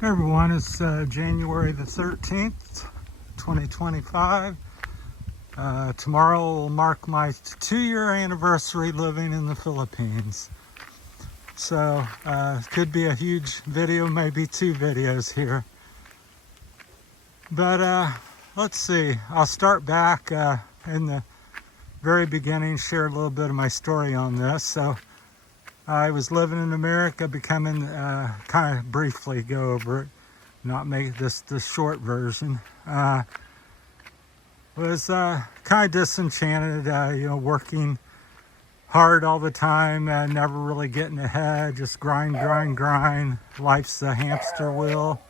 Hey everyone, it's January the 13th, 2025. Tomorrow will mark my 2-year anniversary living in the Philippines. So it could be a huge video, maybe 2 videos here. But let's see, I'll start back in the very beginning, share a little bit of my story on this. So I was living in America, becoming, kind of briefly go over it, not make this the short version. Was kind of disenchanted, working hard all the time, never really getting ahead, just grind. Life's a hamster wheel,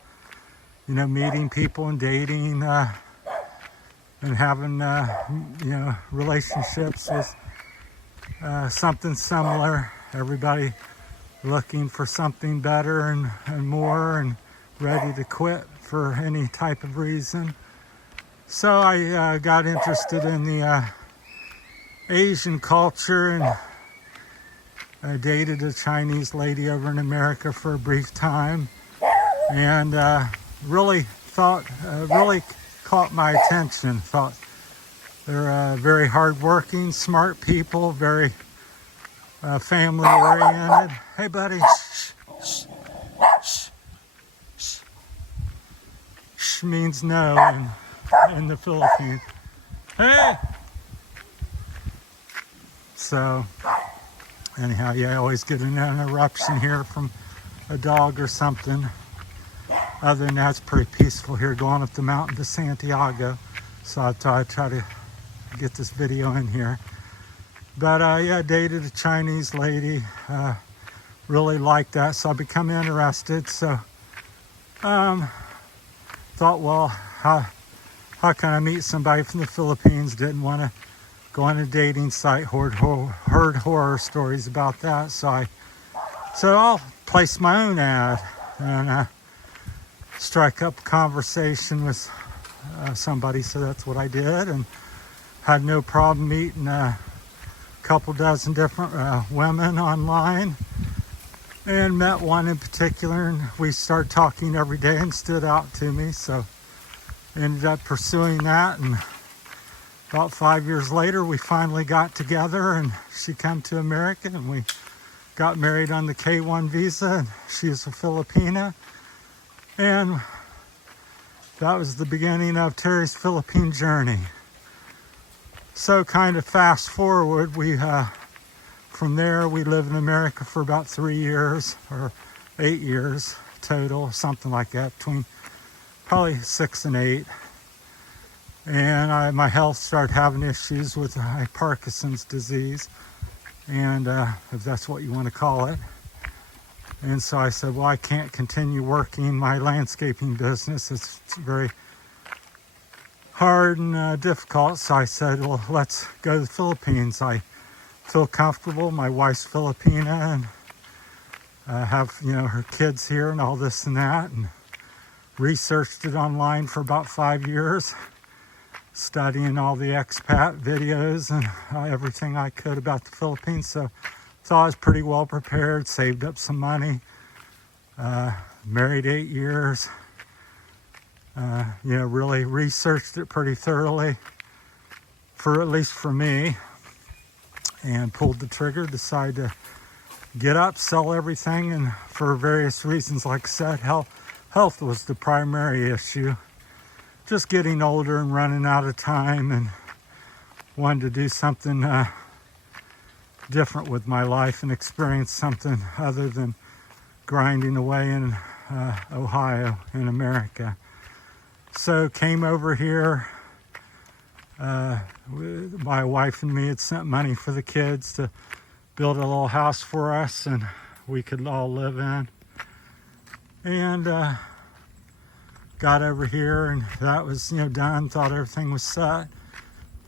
meeting people and dating, and having, relationships with something similar. Everybody looking for something better and more and ready to quit for any type of reason. So I got interested in the Asian culture, and I dated a Chinese lady over in America for a brief time, and really caught my attention. Thought they're very hardworking, smart people, very family oriented. Hey buddy, shh. Shh means no in the Philippines. Hey! So anyhow, yeah, I always get an interruption here from a dog or something. Other than that, it's pretty peaceful here going up the mountain to Santiago. So I thought I'd try to get this video in here. But yeah, dated a Chinese lady, really liked that, so I become interested. So thought, well, how can I meet somebody from the Philippines? Didn't want to go on a dating site, heard horror stories about that. So I'll place my own ad and strike up a conversation with somebody. So that's what I did, and had no problem meeting couple dozen different women online, and met one in particular, and we started talking every day and stood out to me. So ended up pursuing that, and about 5 years later we finally got together, and she came to America and we got married on the K1 visa, and she's a Filipina, and that was the beginning of Terry's Philippine journey. So kind of fast forward, from there we lived in America for about 3 years, or 8 years total, something like that, between probably 6 and 8. And my health started having issues with Parkinson's disease, and if that's what you want to call it. And so I said, well, I can't continue working my landscaping business. It's very hard and difficult. So I said, well, let's go to the Philippines. I feel comfortable. My wife's Filipina, and have her kids here and all this and that, and researched it online for about 5 years, studying all the expat videos and everything I could about the Philippines. So I was pretty well prepared, saved up some money, married 8 years. Really researched it pretty thoroughly, at least for me, and pulled the trigger, decided to get up, sell everything, and for various reasons, like I said, health was the primary issue. Just getting older and running out of time, and wanted to do something different with my life and experience something other than grinding away in Ohio in America. So came over here. My wife and me had sent money for the kids to build a little house for us, and we could all live in. And got over here, and that was done. Thought everything was set.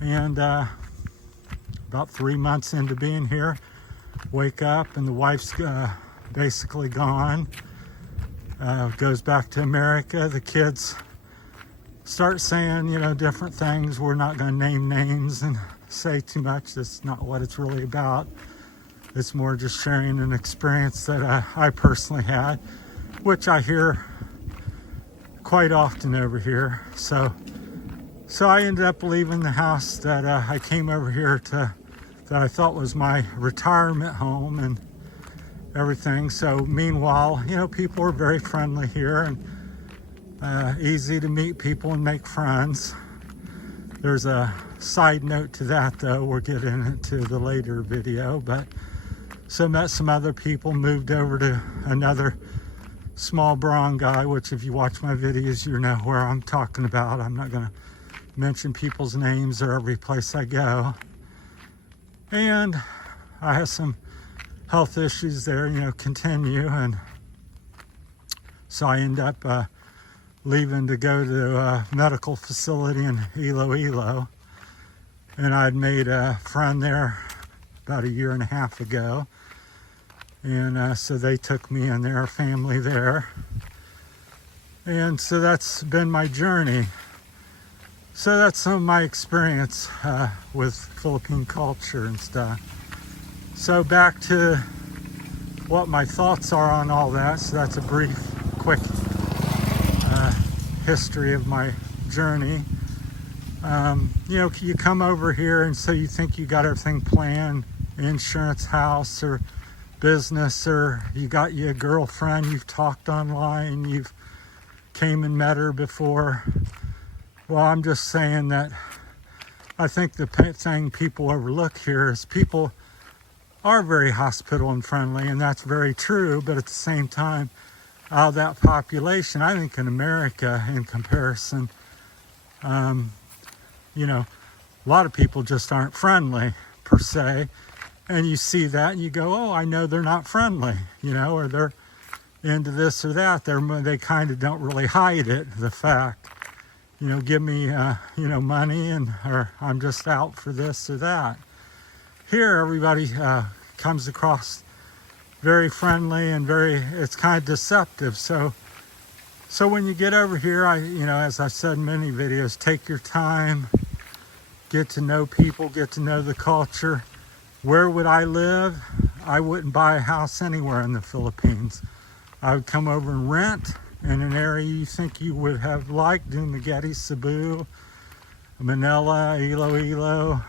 And about 3 months into being here, wake up and the wife's basically gone. Goes back to America. The kids start saying, different things. We're not going to name names and say too much. That's not what it's really about. It's more just sharing an experience that I personally had, which I hear quite often over here. So I ended up leaving the house that I came over here to, that I thought was my retirement home and everything. So meanwhile, you know, people are very friendly here and easy to meet people and make friends. There's a side note to that though, we'll get into the later video, but so met some other people, moved over to another small barangay, which if you watch my videos, you know where I'm talking about. I'm not gonna mention people's names or every place I go. And I have some health issues there, you know, continue, and so I end up leaving to go to a medical facility in Iloilo, and I'd made a friend there about 1.5 years ago, and so they took me and their family there, and so that's been my journey. So that's some of my experience with Philippine culture and stuff. So back to what my thoughts are on all that. So that's a brief, quick history of my journey. You know, you come over here and so you think you got everything planned, insurance, house, or business, or you got you a girlfriend, you've talked online, you've came and met her before. Well, I'm just saying that I think the thing people overlook here is people are very hospitable and friendly, and that's very true, but at the same time, out of that population, I think in America, in comparison, you know, a lot of people just aren't friendly, per se, and you see that, and you go, oh, I know they're not friendly, you know, or they're into this or that. They kind of don't really hide it, the fact. You know, give me, you know, money, or I'm just out for this or that. Here, everybody comes across very friendly and it's kind of deceptive. So when you get over here, you know, as I've said in many videos, take your time, get to know people, get to know the culture. Where would I live? I wouldn't buy a house anywhere in the Philippines. I would come over and rent in an area you think you would have liked, Dumaguete, Cebu, Manila, Iloilo,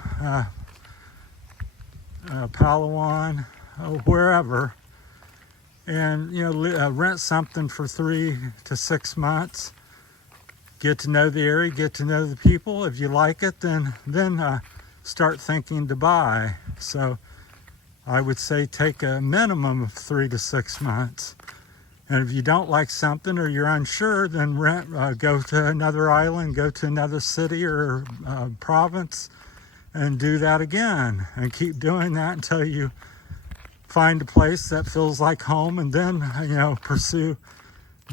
Palawan, wherever, and you know, rent something for 3 to 6 months, get to know the area, get to know the people. If you like it, then start thinking to buy. So I would say take a minimum of 3 to 6 months. And if you don't like something or you're unsure, then go to another island, go to another city or province, and do that again. And keep doing that until you find a place that feels like home, and then, you know, pursue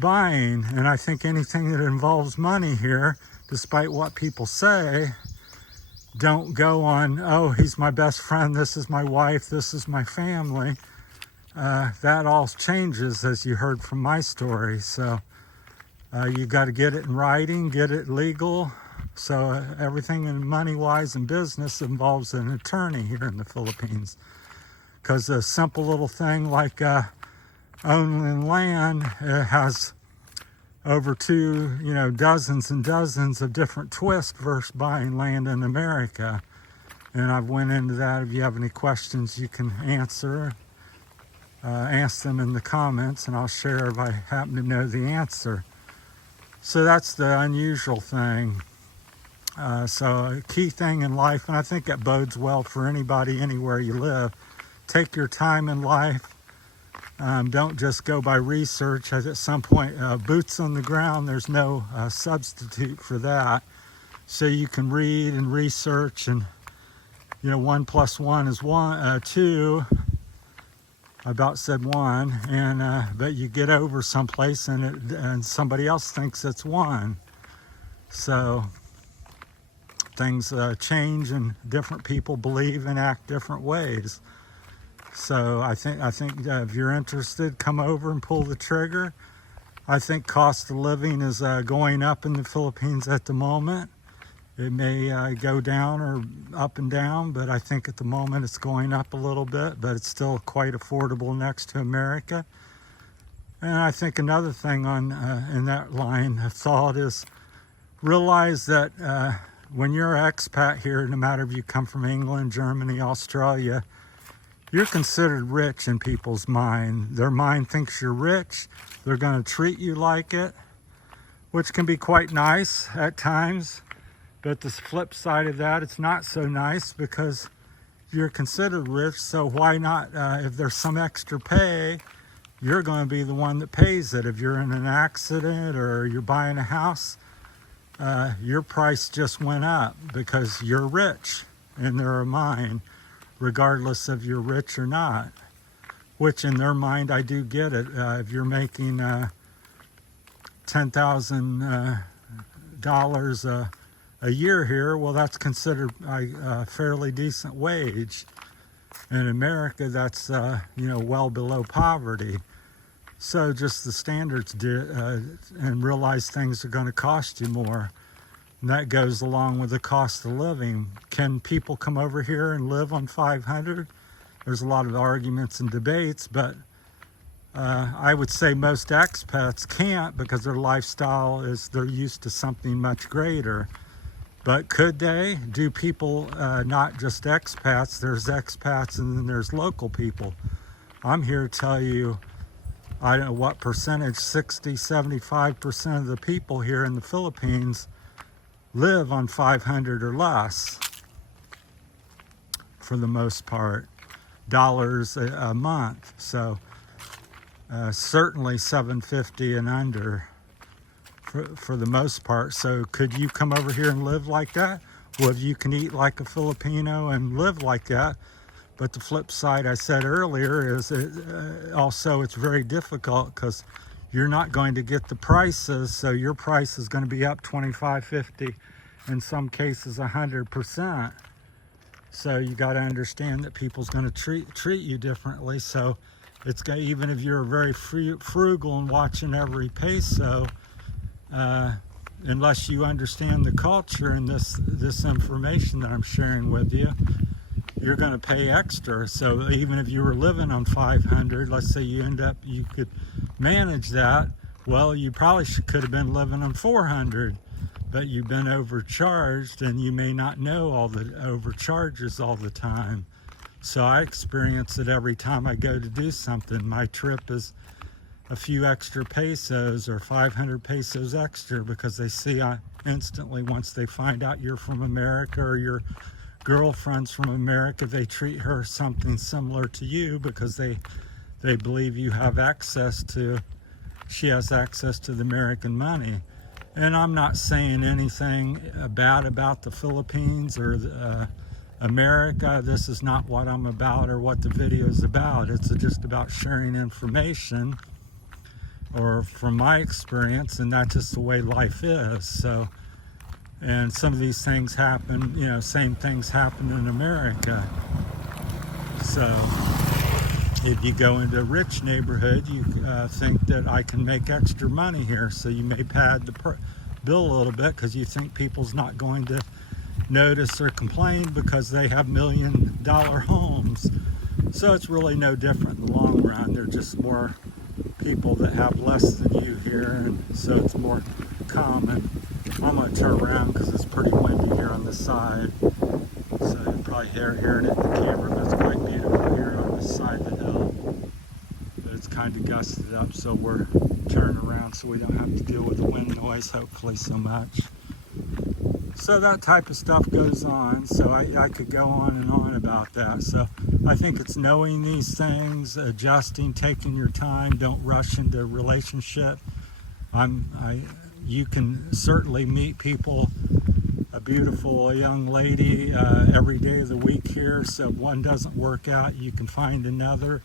buying. And I think anything that involves money here, despite what people say, don't go on, oh, he's my best friend, this is my wife, this is my family. That all changes, as you heard from my story. So you got to get it in writing, get it legal. So everything in money-wise and business involves an attorney here in the Philippines. Because a simple little thing like owning land has over dozens and dozens of different twists versus buying land in America. And I've went into that. If you have any questions, you can ask them in the comments, and I'll share if I happen to know the answer. So that's the unusual thing. So a key thing in life, and I think that bodes well for anybody, anywhere you live, take your time in life. Don't just go by research. At some point, boots on the ground, there's no substitute for that. So you can read and research, and 1 + 1 is 2. I about said 1, and but you get over someplace and somebody else thinks it's 1. So things change, and different people believe and act different ways. So I think if you're interested, come over and pull the trigger. I think cost of living is going up in the Philippines at the moment. It may go down or up and down, but I think at the moment it's going up a little bit, but it's still quite affordable next to America. And I think another thing on in that line of thought is realize that when you're an expat here, no matter if you come from England, Germany, Australia, you're considered rich in people's mind. Their mind thinks you're rich. They're going to treat you like it, which can be quite nice at times. But the flip side of that, it's not so nice because you're considered rich. So why not, if there's some extra pay, you're going to be the one that pays it. If you're in an accident or you're buying a house, your price just went up because you're rich in their mind, regardless if you're rich or not. Which in their mind, I do get it. If you're making $10,000 a year here, well, that's considered a fairly decent wage. In America, that's well below poverty. So just the standards and realize things are going to cost you more. And that goes along with the cost of living. Can people come over here and live on $500? There's a lot of arguments and debates, but I would say most expats can't because their lifestyle is, they're used to something much greater. But could they? Do people, not just expats, there's expats and then there's local people. I'm here to tell you, I don't know what percentage, 60, 75% of the people here in the Philippines live on 500 or less, for the most part, dollars a month. So certainly 750 and under for the most part. So could you come over here and live like that? Well, you can eat like a Filipino and live like that. But the flip side I said earlier is also it's very difficult because you're not going to get the prices. So your price is going to be up 25, 50, in some cases 100%. So you got to understand that people's going to treat you differently. So it's got, even if you're very frugal and watching every peso, unless you understand the culture and this information that I'm sharing with you, you're going to pay extra. So even if you were living on 500, let's say you could manage that, well, you probably could have been living on 400, but you've been overcharged and you may not know all the overcharges all the time. So I experience it every time I go to do something. My trip is a few extra pesos or 500 pesos extra because they see instantly, once they find out you're from America or your girlfriend's from America, they treat her something similar to you because they believe you have she has access to the American money. And I'm not saying anything bad about the Philippines or America. This is not what I'm about or what the video is about. It's just about sharing information, or from my experience, and that's just the way life is. So, and some of these things happen, same things happen in America. So if you go into a rich neighborhood, you think that I can make extra money here. So you may pad the bill a little bit because you think people's not going to notice or complain because they have $1 million homes. So it's really no different in the long run. They're just more people that have less than you here, and so it's more common. I'm going to turn around because it's pretty windy here on the side. So you'll probably hearing it in the camera, but it's quite beautiful here on the side of the hill. But it's kind of gusted up, so we're turning around so we don't have to deal with the wind noise, hopefully, so much. So that type of stuff goes on. So I could go on and on about that. So I think it's knowing these things, adjusting, taking your time. Don't rush into a relationship. You can certainly meet people, a beautiful young lady every day of the week here. So if one doesn't work out, you can find another.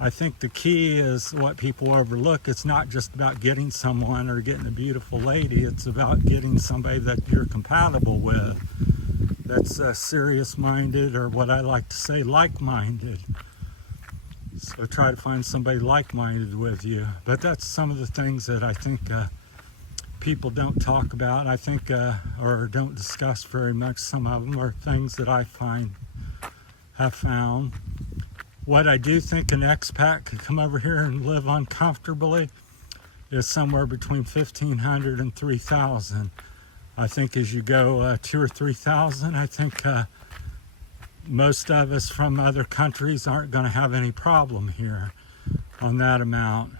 I think the key is what people overlook. It's not just about getting someone or getting a beautiful lady. It's about getting somebody that you're compatible with, that's serious-minded, or what I like to say, like-minded. So try to find somebody like-minded with you. But that's some of the things that I think people don't talk about, I think, or don't discuss very much. Some of them are things that I have found. What I do think an expat could come over here and live on comfortably is somewhere between 1,500 and 3,000. I think as you go 2,000 or 3,000, I think most of us from other countries aren't going to have any problem here on that amount.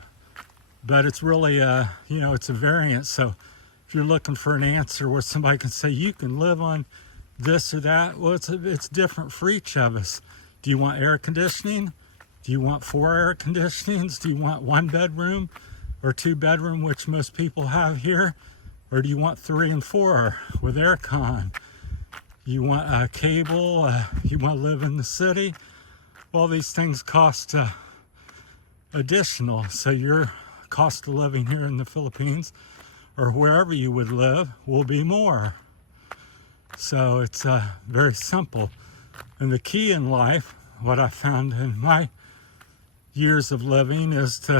But it's really it's a variance. So if you're looking for an answer where somebody can say you can live on this or that, well, it's different for each of us. Do you want air conditioning? Do you want 4 air conditionings? Do you want 1 bedroom or 2 bedroom, which most people have here? Or do you want 3 and 4 with air con? You want a cable? You want to live in the city? Well, these things cost additional. So your cost of living here in the Philippines or wherever you would live will be more. So it's very simple. And the key in life, what I found in my years of living, is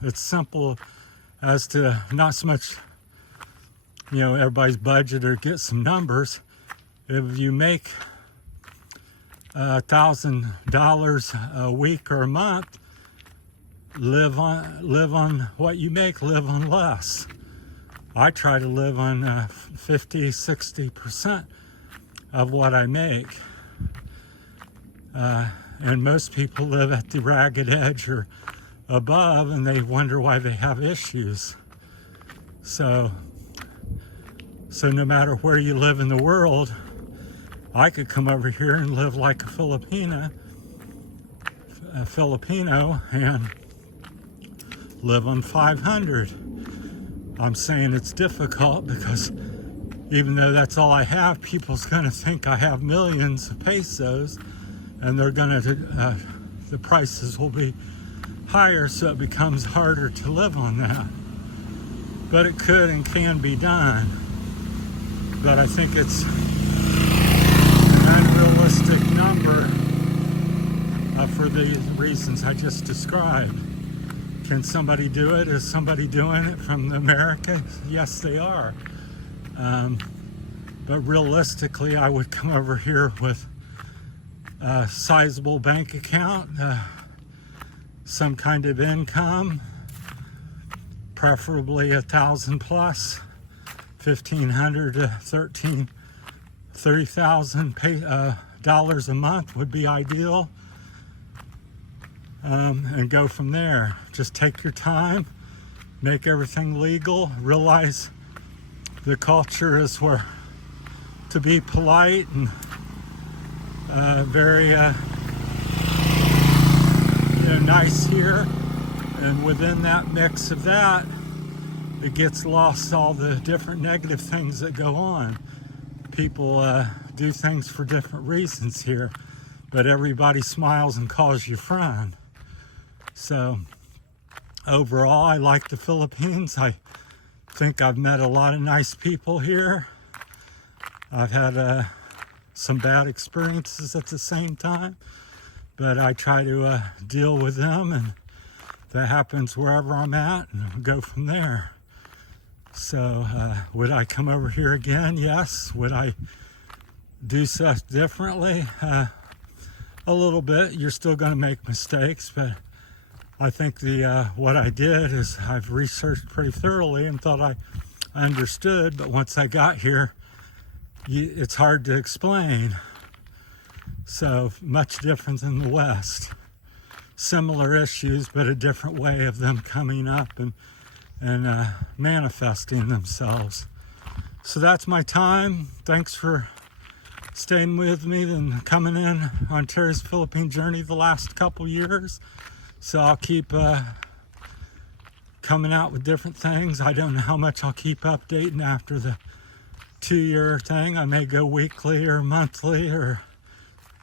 it's simple as to not so much, everybody's budget or get some numbers. If you make $1,000 a week or a month, live on what you make, live on less. I try to live on 50, 60% of what I make. And most people live at the ragged edge or above, and they wonder why they have issues. So no matter where you live in the world, I could come over here and live like a Filipino and live on 500. I'm saying it's difficult because even though that's all I have, people's going to think I have millions of pesos, and they're going to, the prices will be higher, so it becomes harder to live on that. But it could and can be done. But I think it's an unrealistic number for the reasons I just described. Can somebody do it? Is somebody doing it from America? Yes, they are. But realistically, I would come over here with a sizable bank account, some kind of income, preferably 1,000 plus, 1,500 to $30,000 a month would be ideal. And go from there. Just take your time, make everything legal, realize the culture is where to be polite and very nice here, and within that mix of that, it gets lost all the different negative things that go on. People do things for different reasons here, but everybody smiles and calls you friend. So overall, I like the Philippines. I think I've met a lot of nice people here. I've had some bad experiences at the same time, but I try to deal with them, and that happens wherever I'm at, and go from there. So would I come over here again? Yes. Would I do stuff differently? A little bit. You're still going to make mistakes, but I think what I did is I've researched pretty thoroughly and thought I understood, but once I got here, it's hard to explain. So much different than the West. Similar issues, but a different way of them coming up and manifesting themselves. So that's my time. Thanks for staying with me and coming in on Terry's Philippine journey the last couple years. So I'll keep coming out with different things. I don't know how much I'll keep updating after the 2-year thing. I may go weekly or monthly or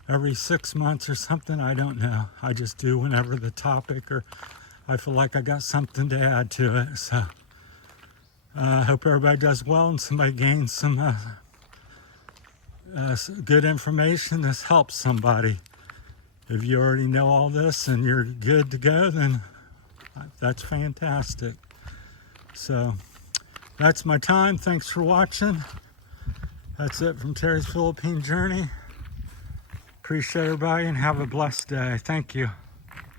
every 6 months or something. I don't know. I just do whenever the topic or I feel like I got something to add to it. So I hope everybody does well and somebody gains some good information. This helps somebody. If you already know all this and you're good to go, then that's fantastic. So that's my time. Thanks for watching. That's it from Terry's Philippine Journey. Appreciate everybody and have a blessed day. Thank you.